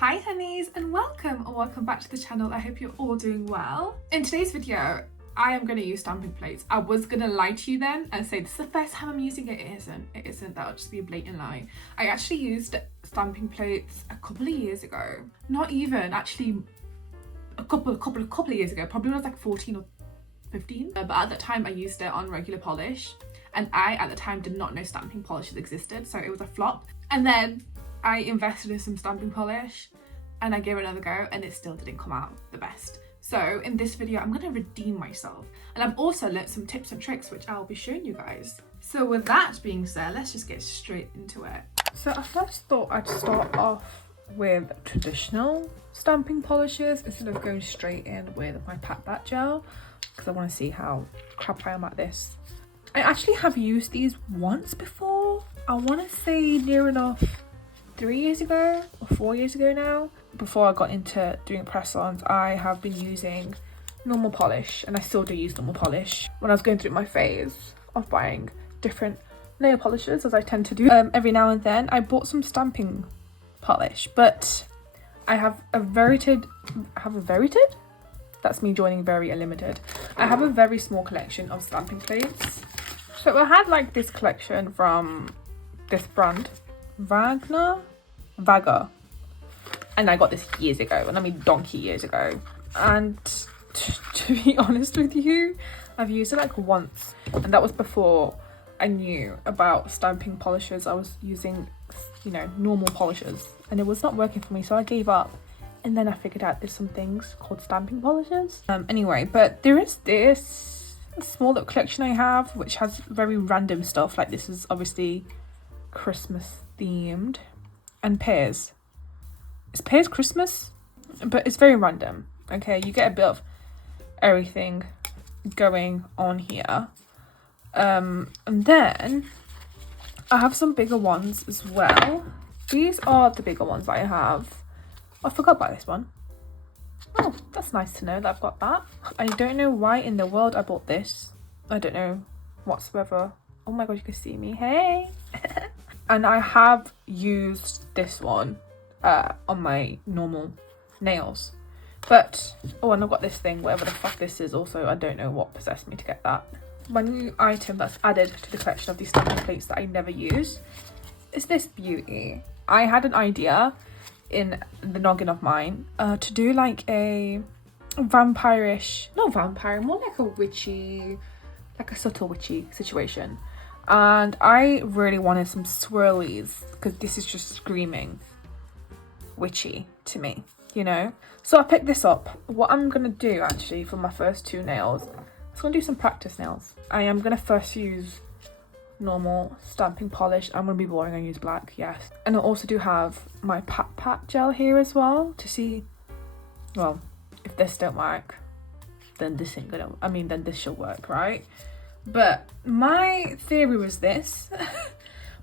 Hi honeys, and welcome back to the channel. I hope you're all doing well. In today's video, I am going to use stamping plates. I was going to lie to you then and say this is the first time I'm using it. It isn't. That'll just be a blatant lie. I actually used stamping plates a couple of years ago. Not even, actually a couple of years ago. Probably when I was like 14 or 15. But at that time I used it on regular polish. And I, at the time, did not know stamping polishes existed. So it was a flop. And then I invested in some stamping polish and I gave it another go and it still didn't come out the best. So in this video, I'm going to redeem myself. And I've also learnt some tips and tricks which I'll be showing you guys. So with that being said, let's just get straight into it. So I first thought I'd start off with traditional stamping polishes instead of going straight in with my pat bat gel, because I want to see how crap I am at this. I actually have used these once before. I want to say near enough 3 years ago or 4 years ago now. Before I got into doing press-ons, I have been using normal polish, and I still do use normal polish when I was going through my phase of buying different nail polishes, as I tend to do every now and then. I bought some stamping polish, but I have a verited. That's me joining Very Unlimited. I have a very small collection of stamping plates. So I had like this collection from this brand, Vaga, and I got this years ago, and I mean donkey years ago. And to be honest with you, I've used it like once, and that was before I knew about stamping polishes. I was using, you know, normal polishes, and it was not working for me, so I gave up. And then I figured out there's some things called stamping polishes. Anyway, but there is this small little collection I have which has very random stuff. Like this is obviously Christmas themed, and pears. Is pears Christmas? But it's very random. Okay, you get a bit of everything going on here. And then I have some bigger ones as well. These are the bigger ones that I have. I forgot about this one. Oh, that's nice to know that I've got that. I don't know why in the world I bought this. I don't know whatsoever. Oh my god, you can see me. Hey! And I have used this one on my normal nails. But, oh, and I've got this thing, whatever the fuck this is also. I don't know what possessed me to get that. My new item that's added to the collection of these stamping plates that I never use is this beauty. I had an idea in the noggin of mine to do like a vampirish, not vampire, more like a witchy, like a subtle witchy situation. And I really wanted some swirlies because this is just screaming witchy to me, you know. So I picked this up. What I'm gonna do actually for my first two nails, I'm gonna do some practice nails. I am gonna first use normal stamping polish. I'm gonna be boring and use black, yes. And I also do have my pat gel here as well to see, well, if this don't work, then this ain't gonna, I mean, then this should work, right? But my theory was this.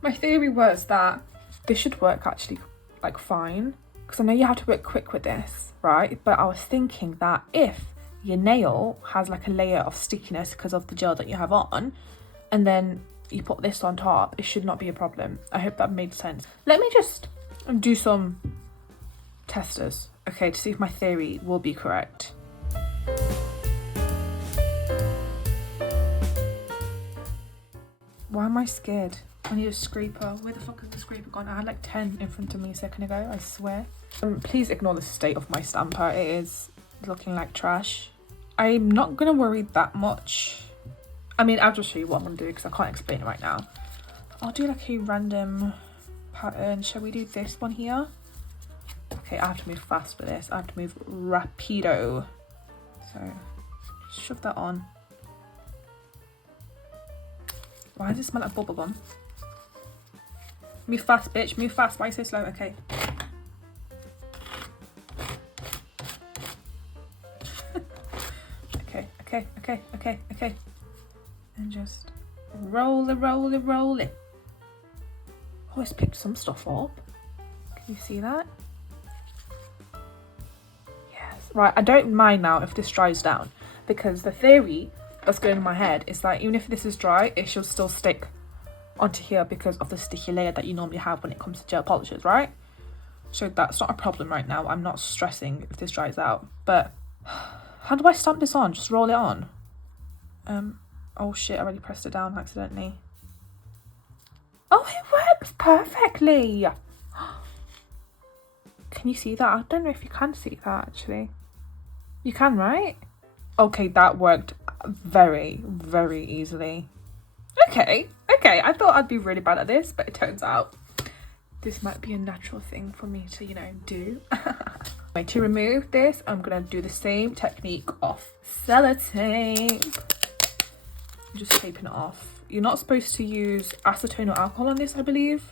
My theory was that this should work actually like fine, because I know you have to work quick with this, right? But I was thinking that if your nail has like a layer of stickiness because of the gel that you have on, and then you put this on top, it should not be a problem. I hope that made sense. Let me just do some testers, okay, to see if my theory will be correct. Why am I scared? I need a scraper. Where the fuck is the scraper gone? I had like 10 in front of me a second ago, I swear. Please ignore the state of my stamper. It is looking like trash. I'm not gonna worry that much. I mean, I'll just show you what I'm gonna do because I can't explain it right now. I'll do like a random pattern. Shall we do this one here? Okay, I have to move fast with this. I have to move rapido. So, shove that on. Why does it smell like bubblegum? Move fast, bitch. Move fast. Why are you so slow? Okay. Okay. And just roll it. Oh, it's picked some stuff up. Can you see that? Yes. Right, I don't mind now if this dries down, because the theory that's going in my head is that even if this is dry, it should still stick onto here because of the sticky layer that you normally have when it comes to gel polishes, right? So that's not a problem right now. I'm not stressing if this dries out. But how do I stamp this on? Just roll it on. Oh shit, I already pressed it down accidentally. Oh, it works perfectly. Can you see that? I don't know if you can see that actually. You can, right? Okay, that worked very, very easily. Okay, I thought I'd be really bad at this, but it turns out this might be a natural thing for me to, you know, do. To remove this, I'm gonna do the same technique of sellotape. I'm just taping it off. You're not supposed to use acetone or alcohol on this, I believe.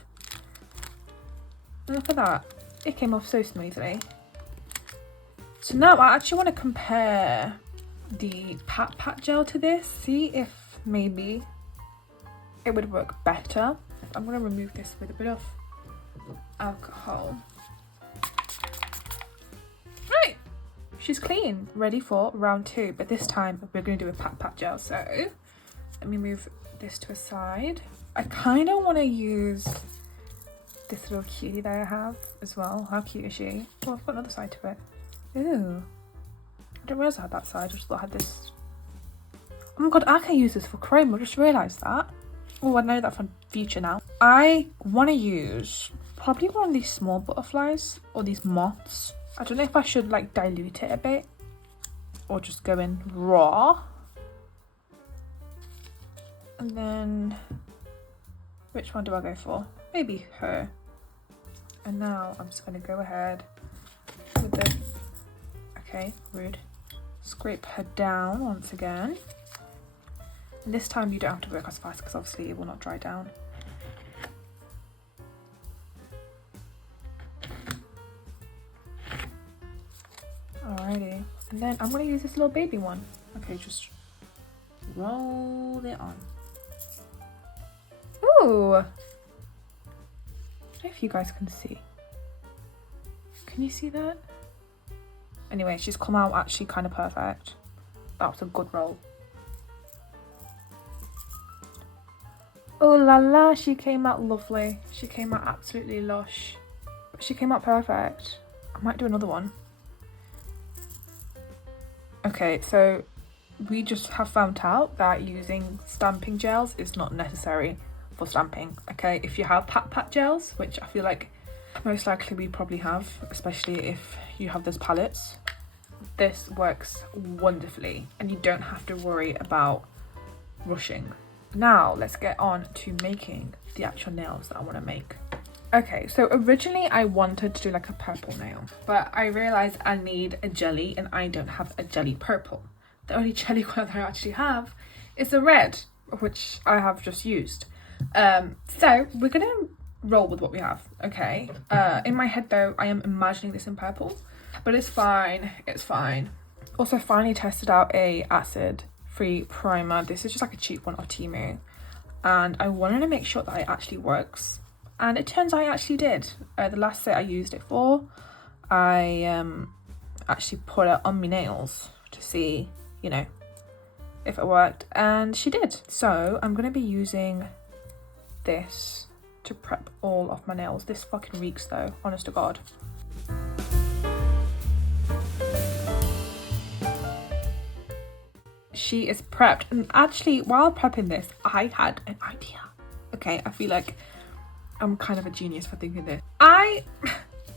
Look at that. It came off so smoothly. So now I actually want to compare the pat gel to this. See if maybe it would work better. I'm going to remove this with a bit of alcohol. Right. She's clean. Ready for round 2. But this time we're going to do a pat gel. So let me move this to a side. I kind of want to use this little cutie that I have as well. How cute is she? Oh, I've got another side to it. Ooh. I didn't realise I had that side. I just thought I had this. Oh my god, I can use this for chrome. I just realised that. Oh, I know that for future now. I want to use probably one of these small butterflies or these moths. I don't know if I should like dilute it a bit or just go in raw. And then which one do I go for? Maybe her. And now I'm just going to go ahead with the, okay, rude. Scrape her down once again. And this time you don't have to work as fast because obviously it will not dry down. Alrighty. And then I'm going to use this little baby one. Okay, just roll it on. Ooh! I don't know if you guys can see. Can you see that? Anyway, she's come out actually kind of perfect. That was a good roll. Oh la la, she came out lovely. She came out absolutely lush. She came out perfect. I might do another one. Okay, so we just have found out that using stamping gels is not necessary for stamping. Okay, if you have pat gels, which I feel like most likely we probably have, especially if you have those palettes, this works wonderfully and you don't have to worry about rushing. Now let's get on to making the actual nails that I want to make. Okay, so originally I wanted to do like a purple nail, but I realized I need a jelly and I don't have a jelly purple. The only jelly colour that I actually have is a red, which I have just used. So we're gonna roll with what we have. Okay, in my head though I am imagining this in purple, but it's fine, it's fine. Also finally tested out a acid free primer. This is just like a cheap one off Temu and I wanted to make sure that it actually works, and it turns out I actually did. The last set I used it for, I actually put it on my nails to see, you know, if it worked, and she did. So I'm gonna be using this to prep all of my nails. This fucking reeks though, honest to god. She is prepped, and actually while prepping this I had an idea. Okay, I feel like I'm kind of a genius for thinking this.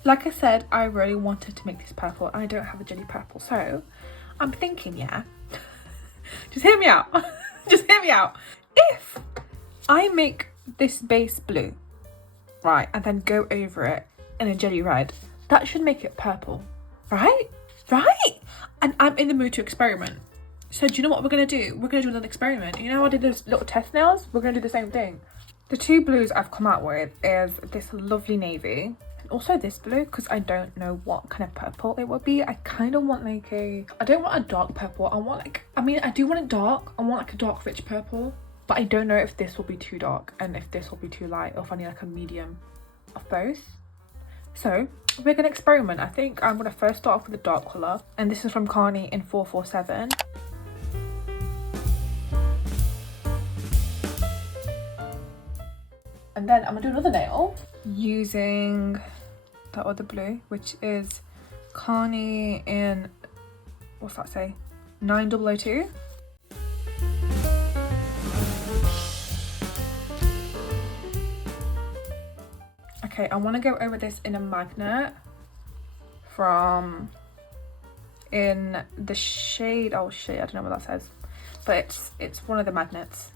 Like I said, I really wanted to make this purple and I don't have a jelly purple, so I'm thinking, yeah, just hear me out. Just hear me out. If I make this base blue, right, and then go over it in a jelly red, that should make it purple, right? And I'm in the mood to experiment. So do you know what we're gonna do? We're gonna do another experiment. You know how I did those little test nails? We're gonna do the same thing. The two blues I've come out with is this lovely navy and also this blue, because I don't know what kind of purple it would be. I kind of want like I don't want a dark purple. I want like, I mean, I do want it dark. I want like a dark rich purple, but I don't know if this will be too dark and if this will be too light, or if I need like a medium of both. So we're gonna experiment. I think I'm gonna first start off with a dark color, and this is from Carney in 447. And then I'm gonna do another nail using the other blue, which is Carney in, what's that say, 9002. Okay, I want to go over this in a magnet from, in the shade, oh shit, I don't know what that says, but it's one of the magnets.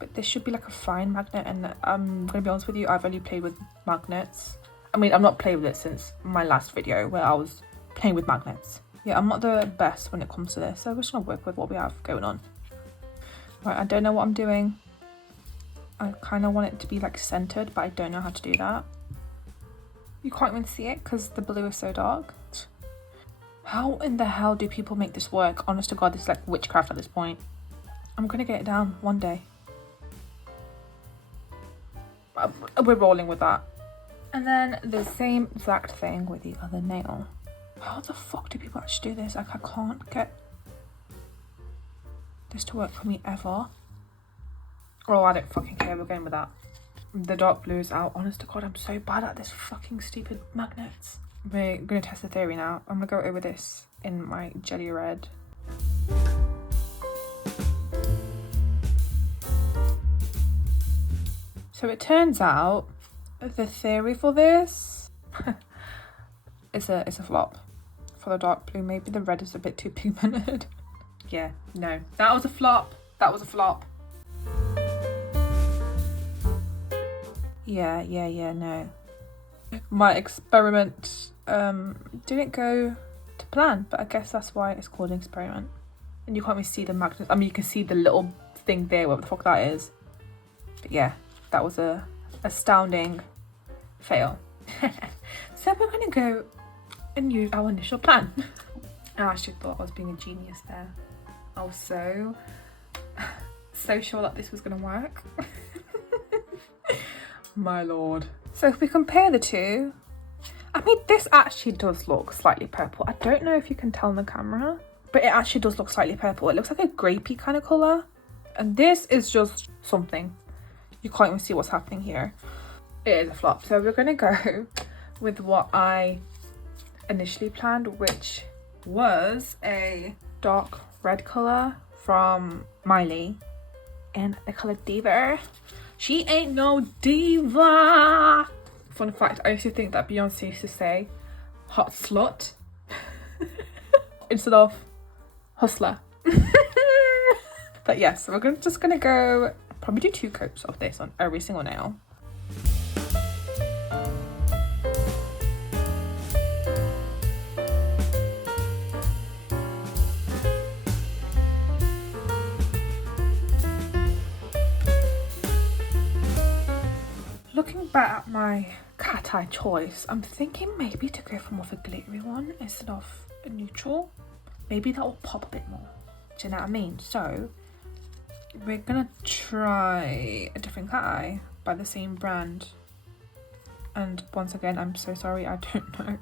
But this should be like a fine magnet, and I'm gonna be honest with you, I've only played with magnets. I mean, I've not played with it since my last video where I was playing with magnets. Yeah, I'm not the best when it comes to this, so we're just gonna work with what we have going on. Right, I don't know what I'm doing. I kind of want it to be like centered, but I don't know how to do that. You can't even see it because the blue is so dark. How in the hell do people make this work? Honest to God, this is like witchcraft at this point. I'm gonna get it down one day. We're rolling with that. And then the same exact thing with the other nail. How the fuck do people actually do this? Like, I can't get this to work for me ever. Oh, I don't fucking care, we're going with that. The dark blue is out. Honest to God, I'm so bad at this fucking stupid magnets. We're gonna test the theory now. I'm gonna go over this in my jelly red. So it turns out the theory for this is a flop for the dark blue. Maybe the red is a bit too pigmented. Yeah, no, that was a flop. That was a flop. Yeah, no. My experiment didn't go to plan, but I guess that's why it's called an experiment. And you can't even see the magnet. I mean, you can see the little thing there, whatever the fuck that is. But yeah, that was a astounding fail. So we're gonna go and use our initial plan. I actually thought I was being a genius there. I was so sure that this was gonna work. My lord. So if we compare the two, I mean, this actually does look slightly purple. I don't know if you can tell in the camera, but it actually does look slightly purple. It looks like a grapey kind of colour. And this is just something. You can't even see what's happening here. It is a flop. So we're going to go with what I initially planned, which was a dark red colour from Miley in the colour Diva. She ain't no diva. Fun fact, I used to think that Beyonce used to say hot slut instead of hustler. But yes, we're just gonna go probably do 2 coats of this on every single nail. Looking back at my cat eye choice, I'm thinking maybe to go for more of a glittery one instead of a neutral. Maybe that will pop a bit more. Do you know what I mean? So we're gonna try a different cat eye by the same brand. And once again, I'm so sorry, I don't know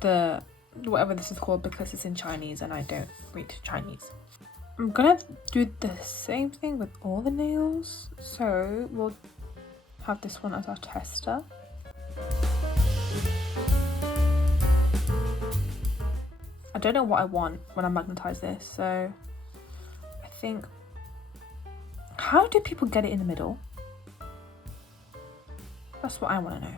the whatever this is called because it's in Chinese and I don't read Chinese. I'm gonna do the same thing with all the nails. So we'll have this one as our tester. I don't know what I want when I magnetize this, so I think, how do people get it in the middle? That's what I want to know.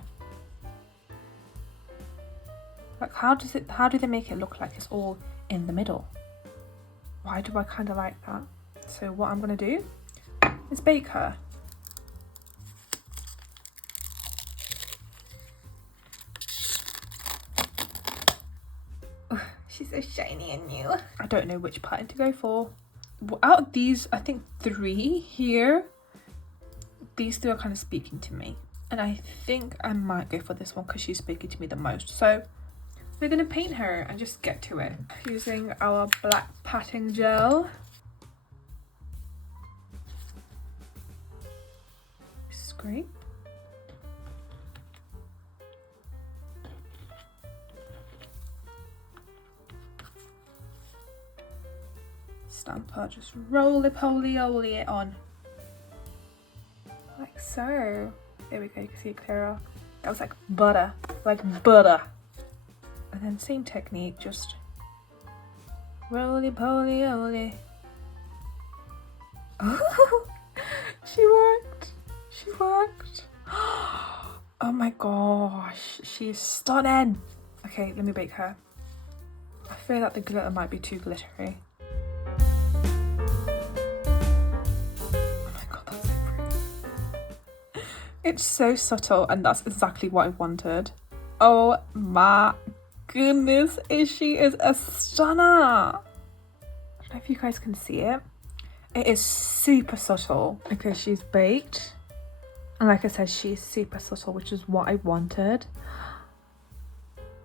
Like, how do they make it look like it's all in the middle? Why do I kind of like that? So what I'm going to do is bake her. She's so shiny and new. I don't know which pattern to go for. Out of these, I think 3 here, these 2 are kind of speaking to me. And I think I might go for this one because she's speaking to me the most. So we're going to paint her and just get to it. Using our black patting gel. Scrape. Stamp her, just roly-poly-oly it on. Like so. There we go, you can see it clearer. That was like butter. like butter. And then same technique, just roly poly oly. Oh, she worked. She worked. Oh my gosh, she's stunning. Okay, let me bake her. I feel like the glitter might be too glittery. Oh my god, that's so pretty. It's so subtle, and that's exactly what I wanted. Oh my goodness, she is a stunner. I don't know if you guys can see it. It is super subtle. Okay, she's baked. And like I said, she's super subtle, which is what I wanted.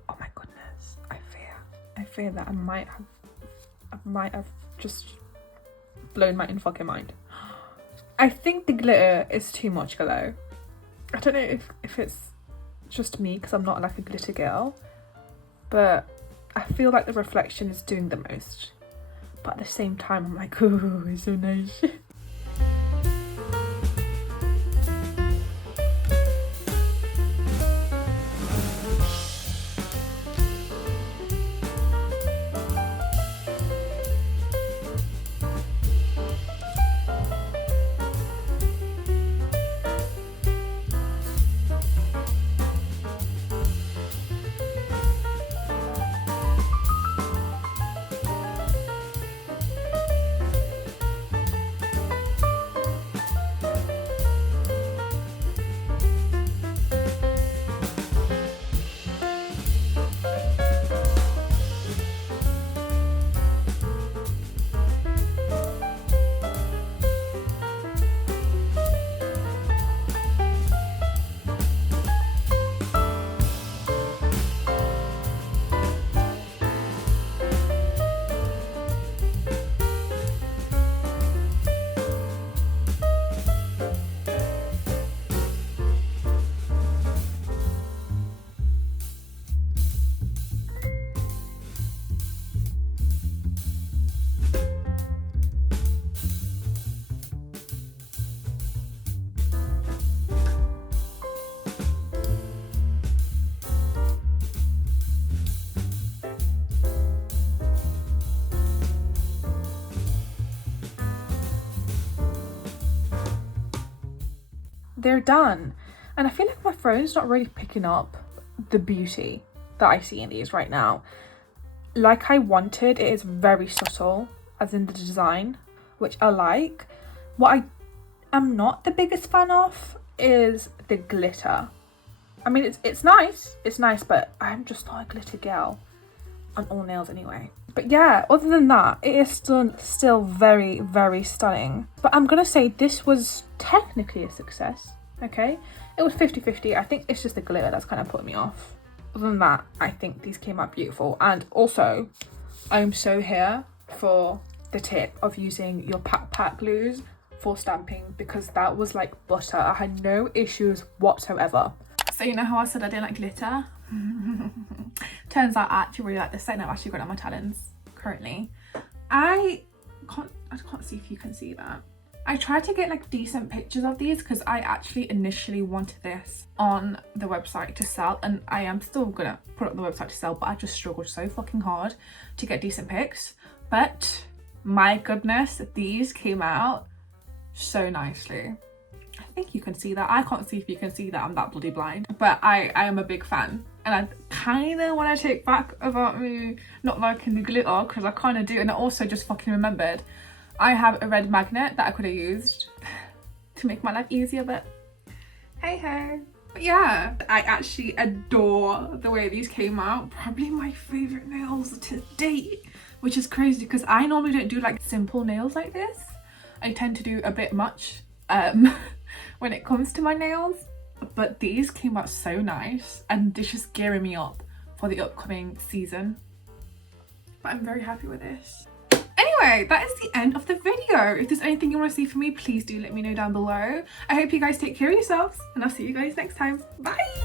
Oh my goodness. I fear that I might have just blown my fucking mind. I think the glitter is too much glow. I don't know if it's just me, because I'm not like a glitter girl, but I feel like the reflection is doing the most. But at the same time, I'm like, oh, it's so nice. They're done, and I feel like my phone's not really picking up the beauty that I see in these right now. Like I wanted, it is very subtle, as in the design, which I like. What I am not the biggest fan of is the glitter. I mean, it's nice, but I'm just not a glitter girl on all nails anyway. But yeah, other than that, it is still very, very stunning. But I'm gonna say this was technically a success, okay? It was 50-50. I think it's just the glitter that's kind of put me off. Other than that, I think these came out beautiful. And also, I'm so here for the tip of using your pat glues for stamping, because that was like butter. I had no issues whatsoever. So you know how I said I didn't like glitter? Turns out I actually really like this. I've actually got it on my talons currently. I can't see if you can see that. I tried to get like decent pictures of these because I actually initially wanted this on the website to sell, and I am still gonna put it on the website to sell, but I just struggled so fucking hard to get decent pics. But my goodness, these came out so nicely. I think you can see that. I can't see if you can see that, I'm that bloody blind, but I am a big fan. And I kind of want to take back about me not liking the glitter, because I kind of do. And I also just fucking remembered I have a red magnet that I could have used to make my life easier, but hey ho. But yeah, I actually adore the way these came out. Probably my favorite nails to date, which is crazy because I normally don't do like simple nails like this. I tend to do a bit much when it comes to my nails, but these came out so nice and it's just gearing me up for the upcoming season. But I'm very happy with this. Anyway, that is the end of the video. If there's anything you want to see from me, please do let me know down below. I hope you guys take care of yourselves, and I'll see you guys next time. Bye!